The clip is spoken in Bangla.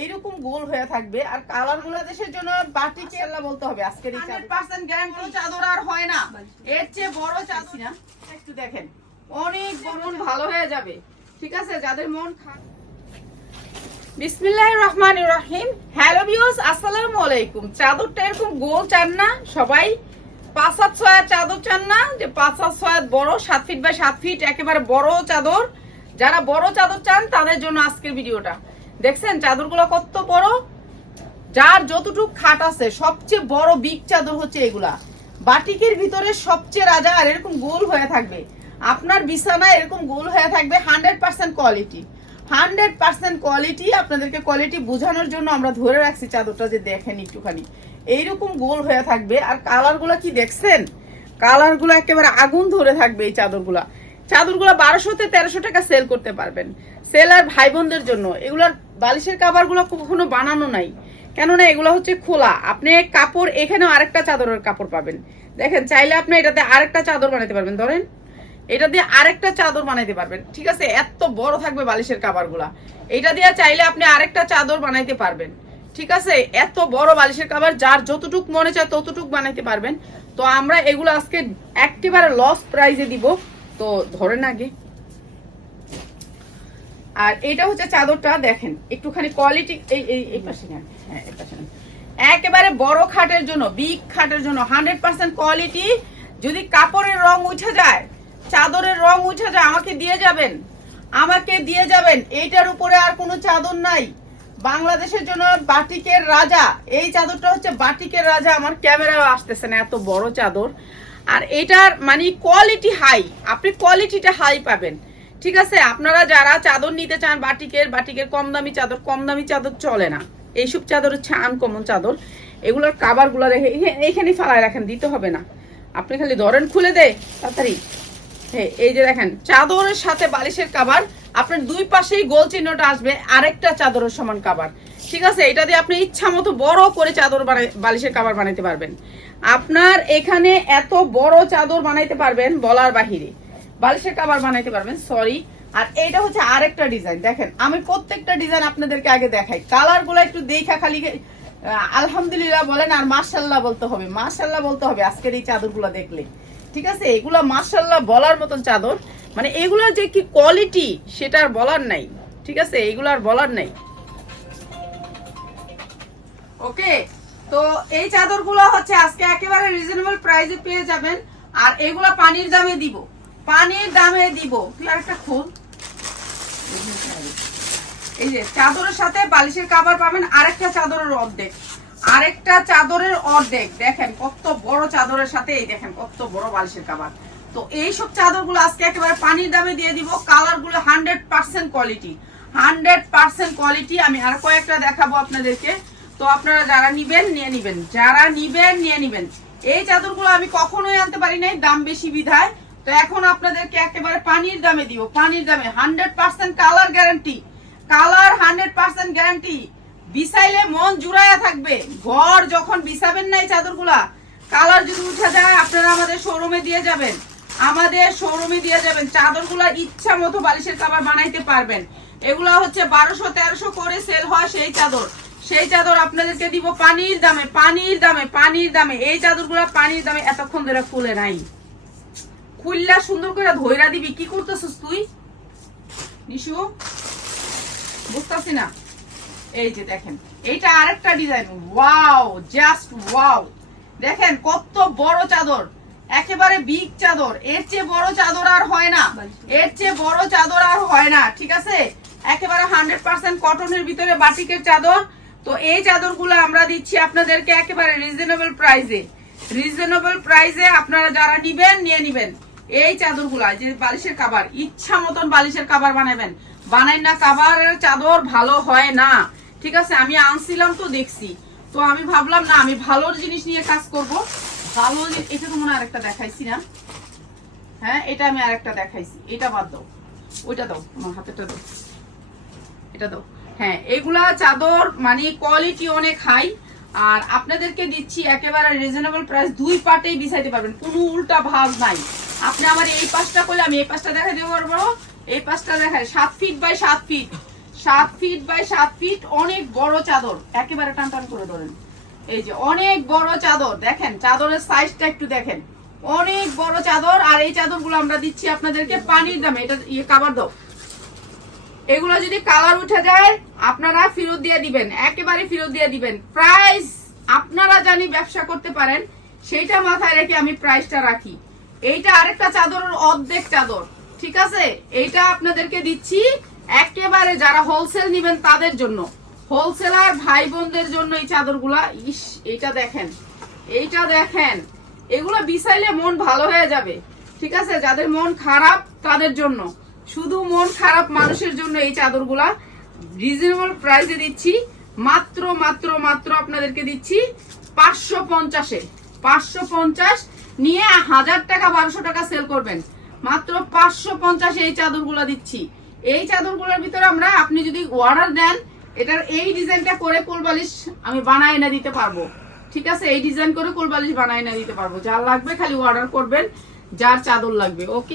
এইরকম গোল হয়ে থাকবে। আর কালারগুলো দেশের জন্য বাটি কেলা বলতে হবে আজকের এই চাদর পার্সেন্ট গ্যারান্টি চাদর আর হয় না। এর চেয়ে বড় চাচ্ছি না। একটু দেখেন অনেক মন ভালো হয়ে যাবে। ঠিক আছে যাদের মন খারাপ বিসমিল্লাহির রহমানির রহিম। হ্যালো ভিউয়ার্স আসসালামু আলাইকুম। চাদরটা এরকম গোল চান না। সবাই পাঁচ সাত ছয় চাদর চান না। যে পাঁচ সাত ছয় বড় সাত ফিট বাই সাত ফিট একেবারে বড় চাদর। যারা বড় চাদর চান তাদের জন্য আজকের ভিডিওটা। দেখছেন? চাদরগুলো কত বড়? যার যতটুক খাট আছে, সবচেয়ে বড় বিগ চাদর হচ্ছে এগুলা। বাটিকের ভিতরে সবচেয়ে রাজা আর এরকম গোল হয়ে থাকবে। আপনার বিছানা এরকম গোল হয়ে থাকবে hundred percent quality. Hundred percent quality, আপনাদেরকে কোয়ালিটি বোঝানোর জন্য আমরা ধরে রাখছি চাদরটা যে দেখেন একটুখানি। এইরকম গোল হয়ে থাকবে। আর কালারগুলো কি দেখছেন? কালারগুলো একেবারে আগুন ধরে থাকবে এই চাদরগুলা। চাদরগুলো বারোশোতে তেরোশো টাকা সেল করতে পারবেন। সেল আর ভাই বোনদের জন্য। এগুলার বালিশের কাভারগুলো কখনো বানানো নাই। কেননা এগুলো হচ্ছে খোলা। আপনি কাপড়, এখানেও আরেকটা চাদরের কাপড় পাবেন। দেখেন, চাইলে আপনি এটাতে আরেকটা চাদর বানাতে পারবেন। ধরেন, এটা দিয়ে আরেকটা চাদর বানাইতে পারবেন। ঠিক আছে? এত বড় থাকবে বালিশের কাভারগুলা এটা দিয়ে চাইলে আপনি আরেকটা চাদর বানাইতে পারবেন। ঠিক আছে? এত বড় বালিশের কাবার যার যতটুক মনে চায় ততটুক বানাইতে পারবেন। তো আমরা এগুলো আজকে একেবারে লস প্রাইজে দিব। তো ধরেন আগে। আর এটা হচ্ছে চাদরটা, দেখেন, একটুখানি কোয়ালিটি এই এই এই পাশে হ্যাঁ এই পাশে। একেবারে বড় খাটের জন্য বিগ খাটের জন্য হান্ড্রেড পার্সেন্ট কোয়ালিটি যদি কাপড়ের রং উঠে যায়, চাদরের রং উঠে যায়, আমাকে দিয়ে যাবেন। আমাকে দিয়ে যাবেন। এইটার উপরে আর কোনো চাদর নাই। বাংলাদেশের জন্য বাটিকের রাজা। এই চাদরটা হচ্ছে বাটিকের রাজা। আমার ক্যামেরা আসতেছে না, এত বড় চাদর। আর এটার মানে কোয়ালিটি হাই আপনি কোয়ালিটিটা হাই পাবেন। ঠিক আছে? আপনারা যারা চাদর নিতে চান, বাটিকের বাটিকের কম দামি চাদর, কম দামি চাদর চলে না। এইসব চাদর হচ্ছে আনকমন চাদর। এগুলোর কাবারগুলো রেখে এইখানে ফালায় রাখেন, দিতে হবে না। আপনি খালি ধরেন, খুলে দে, তাড়াতাড়ি। হ্যাঁ এই যে দেখেন, চাদরের সাথে বালিশের কাবার আপনার দুই পাশেই গোল চিহ্নটা আসবে, আরেকটা চাদরের সমান কাবার ঠিক আছে, এটা দিয়ে আপনি ইচ্ছা মতো বড় করে চাদর বানাই, বালিশের কাবার বানাইতে পারবেন। আপনার এখানে এত বড় চাদর বানাইতে পারবেন বলার বাহিরে। বালিশের কাবার বানাইতে পারবেন সরি আর এইটা হচ্ছে আরেকটা ডিজাইন দেখেন, আমি প্রত্যেকটা ডিজাইন আপনাদেরকে আগে দেখাই। কালারগুলো একটু দেখা খালি আলহামদুলিল্লাহ বলেন আর মার্শাল্লাহ বলতে হবে। মার্শাল্লাহ বলতে হবে আজকের এই চাদরগুলো দেখলে। ঠিক আছে, এগুলা মার্শাল্লাহ বলার মতন চাদর। মানে এগুলার যে কি কোয়ালিটি সেটা আর বলার নাই। ঠিক আছে, এগুলো আর বলার নাই। ওকে? তো এই চাদরগুলো হচ্ছে আজকে একেবারে রিজনেবল প্রাইসে পেয়ে যাবেন, আর এগুলা পানির দামে দিব। পানির দামে দিব। তুই আরেকটা খোল। এই যে, চাদরের সাথে বালিশের কাভার পাবেন, আরেকটা চাদরের অর্ধেক। আরেকটা চাদরের অর্ধেক। দেখেন, কত বড় চাদরের সাথে এই দেখেন, কত বড় বালিশের কাভার তো এইসব চাদরগুলো আজকে একেবারে পানির দামে দিয়ে দিব। কালারগুলো hundred percent quality hundred percent quality আমি আর কয়েকটা দেখাবো আপনাদেরকে। তো আপনারা যারা নিবেন, নিয়ে নিবেন। যারা নিবেন, নিয়ে নিবেন। এই চাদরগুলো আমি কখনোই আনতে পারি নাই, দাম বেশি বিধায়। তো এখন আপনাদেরকে একেবারে পানির দামে দিব, পানির দামে। Hundred percent colour guarantee. Colour hundred percent guarantee. বিছাইলে মন জুড়াইয়া থাকবে। ঘর যখন বিছাবেন না এই চাদরগুলা, কালার যদি উঠে যায়, আপনারা আমাদের শোরুমে দিয়ে যাবেন। আমাদের শোরুমে দিয়ে যাবেন। চাদরগুলা ইচ্ছা মতো বালিশের খাবার বানাইতে পারবেন। এগুলা হচ্ছে বারোশো তেরোশো করে সেল হয় সেই চাদর। সেই চাদর আপনাদেরকে দিব পানির দামে পানির দামে পানির দামে। এই চাদরগুলা পানির দামে এতক্ষণ ধরে খুলে নাই। খুললা সুন্দর করে ধইরা দিবি। কি করতেছিস তুই? নিশু, বুঝতেছি না। এই যে দেখেন, এইটা আরেকটা ডিজাইন ওয়াও জাস্ট ওয়াও দেখেন, কত বড় চাদর। একেবারে বিগ চাদর। এর চেয়ে বড় চাদর আর হয় না। এর চেয়ে বড় চাদর আর হয় না, ঠিক আছে? একেবারে হান্ড্রেড পার্সেন্ট কটনের ভিতরে বাটিকের চাদর। তো এই চাদরগুলো আমরা দিচ্ছি আপনাদেরকে একেবারে রিজনেবল প্রাইসে রিজনেবল প্রাইসে আপনারা যারা নিবেন, নিয়ে নিবেন। এই চাদরগুলা যে বালিশের কাবার ইচ্ছা মতন বালিশের কাবার বানাবেন। বানাই না কাবারের চাদর ভালো হয় না। ঠিক আছে, আমি আনছিলাম তো দেখছি। তো আমি ভাবলাম, না, আমি ভালোর জিনিস নিয়ে কাজ করব। ভালো এটা তো মনে হয় আরেকটা দেখাইছি না? হ্যাঁ এটা আমি আরেকটা দেখাইছি। এটা বাদ দাও। ওইটা দাও আমার হাতেটা দাও। এটা দাও। হ্যাঁ এগুলা চাদর মানে কোয়ালিটি অনেক হাই আর আপনাদেরকে দিচ্ছি একেবারে রিজনেবল প্রাইস দুই পার্টেই বিছাইতে পারবেন, কোনো উল্টা ভাজ নাই। আপনি আমার এই পাশটা করলে আমি এই পাশটা দেখাই দিতে পারব। এই পাশটা দেখাই, সাত ফিট বাই সাত ফিট সাত ফিট বাই সাত ফিট অনেক বড় চাদর, একেবারে টান টান করে ধরেন। এই যে অনেক বড় চাদর, দেখেন, চাদরের সাইজটা একটু দেখেন। অনেক বড় চাদর, আর এই চাদরগুলো আমরা দিচ্ছি আপনাদেরকে পানির দামে, এটা ইয়ে কাবার দাও। এগুলো যদি কালার উঠে যায়, আপনারা ফেরত দিয়ে দিবেন, একেবারে ফেরত দিয়ে দিবেন। প্রাইস আপনারা জানি ব্যবসা করতে পারেন, সেইটা মাথায় রেখে আমি প্রাইসটা রাখি। এইটা আরেকটা চাদরের অর্ধেক চাদর, ঠিক আছে? এইটা আপনাদেরকে দিচ্ছি, একেবারে যারা হোলসেল নিবেন তাদের জন্য। হোলসেলার ভাই বোনদের জন্য এই চাদরগুলা, ইস, এইটা দেখেন এইটা দেখেন। এগুলো বিছাইলে মন ভালো হয়ে যাবে, ঠিক আছে? যাদের মন খারাপ, তাদের জন্য। শুধু মন খারাপ মানুষের জন্য এই চাদরগুলা। রিজনেবল প্রাইসে দিচ্ছি। মাত্র মাত্র মাত্র আপনাদেরকে দিচ্ছি পাঁচশো পঞ্চাশে। পাঁচশো পঞ্চাশ নিয়ে হাজার টাকা, বারোশো টাকা সেল করবেন। মাত্র পাঁচশো পঞ্চাশে এই চাদরগুলা দিচ্ছি। এই চাদরগুলোর ভিতরে আমরা, আপনি যদি অর্ডার দেন, এটার এই ডিজাইনটা করে কোলবালিশ আমি বানায় এনে দিতে পারব। ঠিক আছে? এই ডিজাইন করে কোলবালিশ বানায় এনে দিতে পারব। যার লাগবে খালি অর্ডার করবেন, যার চাদর লাগবে। ওকে